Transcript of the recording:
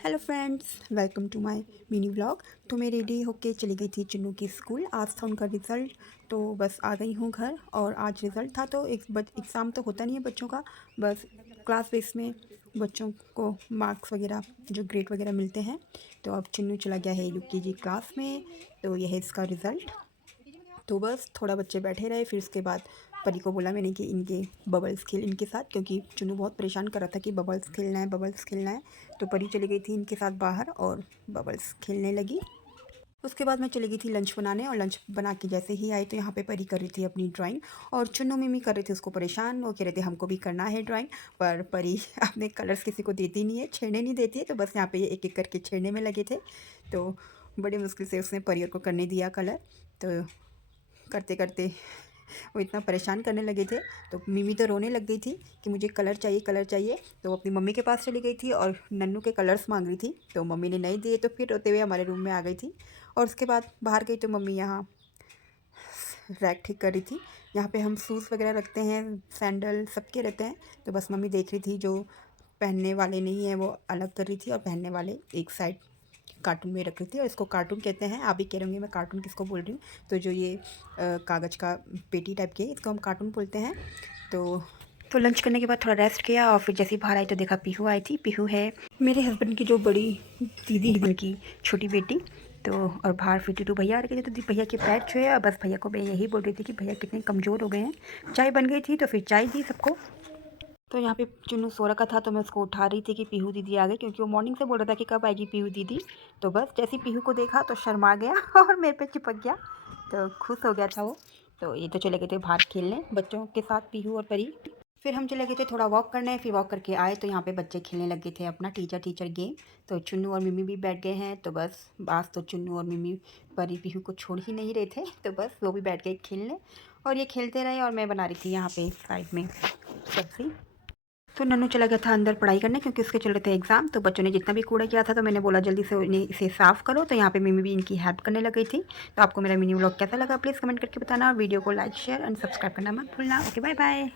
Hello friends, welcome to my mini vlog. तो मैं ready होके चली गई थी चुन्नू की स्कूल। आज था उनका रिज़ल्ट, तो बस आ गई हूँ घर। और आज रिज़ल्ट था तो एग्ज़ाम तो होता नहीं है बच्चों का, बस क्लास बेस में बच्चों को मार्क्स वगैरह जो ग्रेड वगैरह मिलते हैं। तो अब चुन्नू चला गया है यूकेजी क्लास में, तो यह है इसका रिज़ल्ट। तो बस थोड़ा बच्चे बैठे रहे, फिर उसके बाद परी को बोला मैंने कि इनके बबल्स खेल इनके साथ, क्योंकि चुन्नू बहुत परेशान कर रहा था कि बबल्स खेलना है, बबल्स खेलना है। तो परी चली गई थी इनके साथ बाहर और बबल्स खेलने लगी। उसके बाद मैं चली गई थी लंच बनाने, और लंच बना के जैसे ही आई तो यहाँ पे परी कर रही थी अपनी ड्राइंग, और चुन्नू मिमी कर रहे थे उसको परेशान। वो कह रहे थे हमको भी करना है ड्राइंग, पर परी अपने कलर्स किसी को देती नहीं है, छेड़ने नहीं देती है। तो बस यहाँ पे ये एक एक करके छेड़ने में लगे थे। तो बड़ी मुश्किल से उसने परी को करने दिया कलर। तो करते करते वो इतना परेशान करने लगे थे, तो मिमी तो रोने लग गई थी कि मुझे कलर चाहिए, कलर चाहिए। तो वो अपनी मम्मी के पास चली गई थी और नन्नू के कलर्स मांग रही थी, तो मम्मी ने नहीं दिए, तो फिर रोते हुए हमारे रूम में आ गई थी। और उसके बाद बाहर गई तो मम्मी यहाँ रैक ठीक कर रही थी। यहाँ पे हम शूज़ वगैरह रखते हैं, सैंडल सबके रहते हैं। तो बस मम्मी देख रही थी, जो पहनने वाले नहीं हैं वो अलग कर रही थी, और पहनने वाले एक साइड कार्टून में रख रही थी। और इसको कार्टून कहते हैं, आप भी कह रहे होंगे मैं कार्टून किसको बोल रही हूँ। तो जो ये कागज़ का पेटी टाइप के, इसको हम कार्टून बोलते हैं। तो लंच करने के बाद थोड़ा रेस्ट किया, और फिर जैसे ही बाहर आई तो देखा पीहू आई थी। पीहू है मेरे हस्बैंड की जो बड़ी दीदी है, उनकी छोटी बेटी। तो और बाहर फिर टीटू भैया आ रहे थे, तो भैया के पैर छुए, और बस भैया को मैं यही बोल रही थी कि भैया कितने कमज़ोर हो गए हैं। चाय बन गई थी तो फिर चाय दी सबको। तो यहाँ पे चुन्नू सो रखा था, तो मैं उसको उठा रही थी कि पीहू दीदी आ गई, क्योंकि वो मॉर्निंग से बोल रहा था कि कब आएगी पीहू दीदी। तो बस जैसे ही पीहू को देखा तो शर्मा गया और मेरे पे चिपक गया, तो खुश हो गया था वो। तो ये तो चले गए थे बाहर खेलने बच्चों के साथ, पीहू और परी। फिर हम चले गए थे थोड़ा वॉक करने, फिर वॉक करके आए तो यहाँ पे बच्चे खेलने लगे थे अपना टीचर टीचर गेम। तो चुन्नू और मिमी भी बैठ गए हैं। तो बस आज तो चुन्नू और मिमी परी पीहू को छोड़ ही नहीं रहे थे, तो बस वो भी बैठ गए खेलने, और ये खेलते रहे। और मैं बना रही थी यहाँ पे साइड में सब्ज़ी। तो नन्नू चला गया था अंदर पढ़ाई करने, क्योंकि उसके चल रहे थे एग्ज़ाम। तो बच्चों ने जितना भी कूड़ा किया था, तो मैंने बोला जल्दी से इन्हें इसे साफ़ करो। तो यहाँ पे मिमी भी इनकी हेल्प करने लग गई थी। तो आपको मेरा मिनी व्लॉग कैसा लगा प्लीज़ कमेंट करके बताना, और वीडियो को लाइक शेयर एंड सब्सक्राइब करना मत भूलना। Okay, bye bye.